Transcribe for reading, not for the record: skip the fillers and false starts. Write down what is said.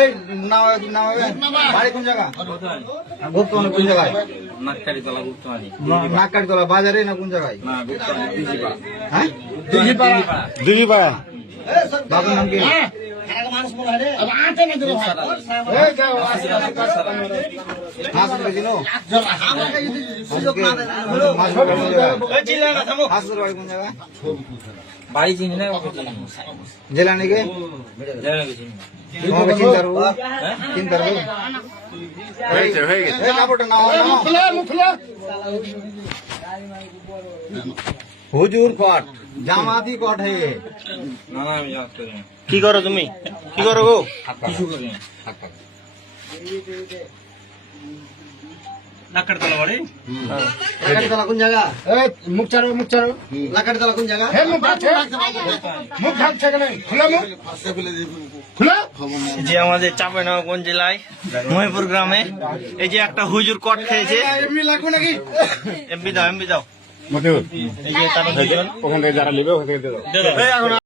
এই বাড়ি কোন জায়গা? গুপ্তমানি কোন জায়গায়? নাককাটিতলা বাজারে না কোন জায়গায়? হ্যাঁ, দিঘিপাড়া। বাবার নাম কি? বাড়ি চিনি না জেলা নাকি চিন্তা হুজুর কট জামাতি কট হে। কি করো তুমি? কি করো গো? লাকাড়তলা বাড়ি। লাকাড়তলা কোন জায়গা? মুখ ছাড়ো, মুখ ছাড়ো। লাকাড়তলা কোন জায়গা? মুখ ঢাকছে, মুখ ঢাকছে কেন? খুলে মুখ, খুলে। যে আমাদের চাঁপাইনবাবগঞ্জ জেলায় মহিপুর গ্রামে এই যে একটা হুজুর কট খেয়েছে। এমনি লাগবে নাকি? এমপি দাও, এমপি দাও। মতিউর, এই যে তারা দুজন ওখান থেকে যারা নেবে ওখান থেকে দিয়ে দাও।